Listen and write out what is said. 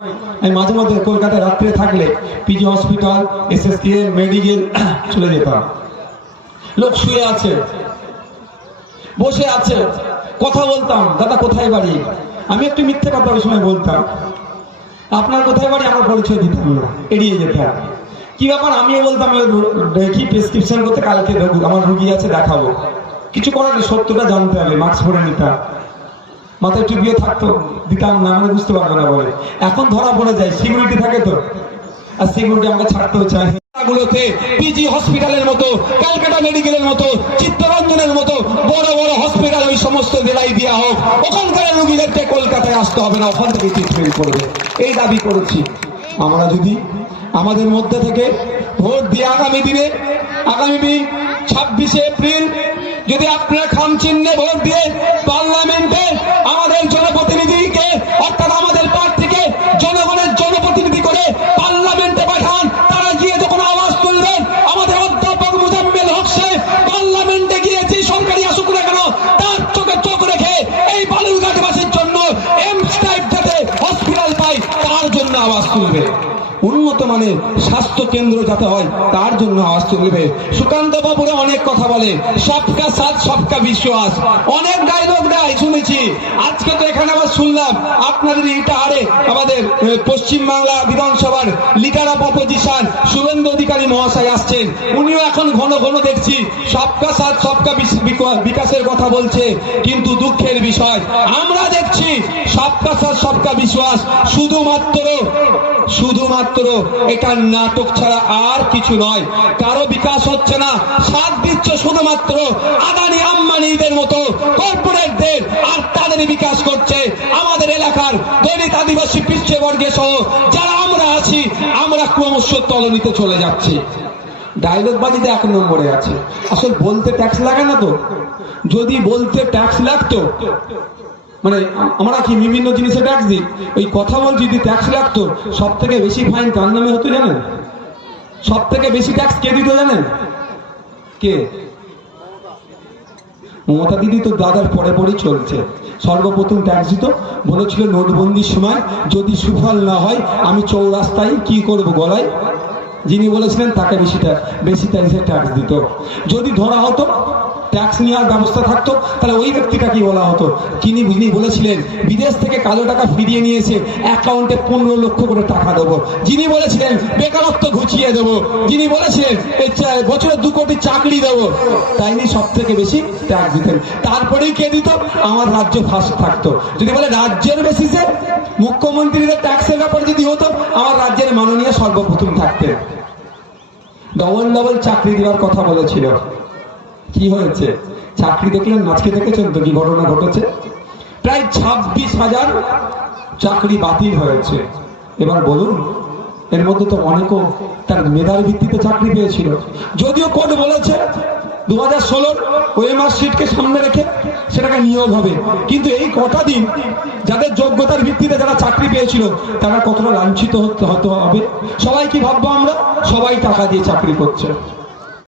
আমি মাঝে মধ্যে কলকাতায় রাত্রে থাকলে পিজি হসপিটাল, এসএসকেএম, মেডিকেল চলে যেতাম। লোক শুয়ে আছে, বসে আছে, কথা বলতাম, দাদা কোথায় বাড়ি? আমি একটু মিথ্যে কথা ওই সময় বলতাম, আপনার কোথায় বাড়ি? আমার পরিচয় দিতাম না, এড়িয়ে যেতাম। কি ব্যাপার? আমিও বলতাম দেখি প্রেসক্রিপশন করতে, কালকে আমার রুগী আছে, দেখাবো। কিছু করার নেই, সত্যটা জানতে হবে। মাস্ক পরে নিতাম, মাথায় টুপিও থাকতো, দিতাম না, মানে বুঝতে পারবো না বলে। এখন ধরা পড়ে যায়, সিকিউরিটি থাকে তো, আর সিকিউরিটি আমাকে ছাড়তেও চায়। গুলোতে পিজি হসপিটালের মতো, ক্যালকাটা মেডিকেলের মতো, চিত্তরঞ্জনের মতো বড় বড় হসপিটাল ওই সমস্ত জেলায় দেওয়া হোক। ওখানকার রোগীদেরকে কলকাতায় আসতে হবে না, ওখান থেকে ট্রিটমেন্ট করবে, এই দাবি করেছি। আমরা যদি আমাদের মধ্যে থেকে ভোট দিয়ে আগামী দিনে, আগামী 26শে এপ্রিল যদি আপনারা খাম চিহ্নে ভোট দিয়ে পার্লামেন্টে আমাদের জনপ্রতিনিধিকে, অর্থাৎ আমাদের প্রার্থীকে জনগণের জনপ্রতিনিধি করে পার্লামেন্টে পাঠান, তারা গিয়ে যখন আওয়াজ তুলবেন, আমাদের অধ্যাপক মোজাম্মেল হক সাহেব পার্লামেন্টে গিয়েছি, সরকারি আসুক না কেন, তার চোখে চোখ রেখে এই বালুরঘাটবাসীর জন্য এমস টাইপ যাতে হসপিটাল পায় তার জন্য আওয়াজ তুলবে। উন্নত মানের স্বাস্থ্য কেন্দ্র যাতে হয় তার জন্য আওয়াজ তুলবে। সুকান্ত বাবুরা অনেক কথা বলে, সবকা সাথ সবকা বিশ্বাস, অনেক ডায়লগ দেয় শুনেছি। আজকে তো এখানে আবার শুনলাম আপনাদের ইটাহারে আমাদের পশ্চিমবাংলা বিধানসভার leader of opposition Suvendu Adhikari মহাশয় আসছেন, উনিও এখন ঘন ঘন দেখছি সবকা সাথ সবকা বিকাশের কথা বলছে। কিন্তু দুঃখের বিষয় আমরা দেখছি সবকা সাথ সবকা বিশ্বাস শুধুমাত্র এটা নাটক ছাড়া আর কিছু নয়। কারো বিকাশ হচ্ছে না, সাথ দিচ্ছ শুধুমাত্র আদানি আম্বানিদের মতো কর্পোরেটদের, আর তাদের বিকাশ করছে আমাদের এলাকার দলিত আদিবাসী পিছিয়ে সহ যারা আমরা আছি, আমরা ক্রমশ তলনিতে চলে যাচ্ছি। ডায়লগ বাজিতে 1 নম্বরে আছে। আসলে বলতে ট্যাক্স লাগে না তো, যদি বলতে ট্যাক্স লাগতো, মানে আমরা কি বিভিন্ন জিনিসে ট্যাক্স দিই, ওই কথা বলছি, যদি ট্যাক্স লাগতো, সব থেকে বেশি ফাইন কার নামে হতো জানেন? সব থেকে বেশি ট্যাক্স কে দিত জানেন? কে? মমতা দিদি তো দাদার পরে পরেই চলছে। সর্বপ্রথম ট্যাক্স দিত, বলেছিল নোটবন্দির সময় যদি সুফল না হয় আমি চৌরাস্তায় কি করব গলায়, যিনি বলেছিলেন তাকে বেশি ট্যাক্স দিত। যদি ধরা হতো, ট্যাক্স নেওয়ার ব্যবস্থা থাকতো, তাহলে ওই ব্যক্তিটা কি বলা হতো, যিনি বলেছিলেন বিদেশ থেকে কালো টাকা ফিরিয়ে নিয়ে এসে অ্যাকাউন্টে 15 লক্ষ করে টাকা দেবো, যিনি বলেছিলেন বেকারত্ব ঘুচিয়ে দেবো, যিনি বলেছিলেন বছরে 2 কোটি চাকরি দেবো, তাই নিয়ে সব থেকে বেশি ট্যাক্স দিতেন। তারপরেই কে দিত? আমার রাজ্য ফার্স্ট থাকতো। যদি বলে রাজ্যের বেসিসে মুখ্যমন্ত্রীদের ট্যাক্সের ব্যাপারে যদি হতো, আমার রাজ্যের মাননীয় সর্বপ্রথম থাকতেন। ডবল চাকরি দেওয়ার কথা বলেছিল, কি হয়েছে? চাকরি দেখলেন, নাচকে দেখেছেন তো কি ঘটনা ঘটেছে? প্রায় 26,000 চাকরি বাতিল হয়েছে। এবার বলুন, এর মধ্যে তো অনেকেও তার মেধার ভিত্তিতে চাকরি পেয়েছিল। যদিও কোর্ট বলেছে 2016 ওএমআর শিটকে সামনে রেখে সেটাকে নিয়োগ হবে, কিন্তু এই কটা দিন যাদের যোগ্যতার ভিত্তিতে যারা চাকরি পেয়েছিল তারা কতটা লাঞ্ছিত হতে হবে। সবাই কি ভাববো আমরা? সবাই টাকা দিয়ে চাকরি করছে।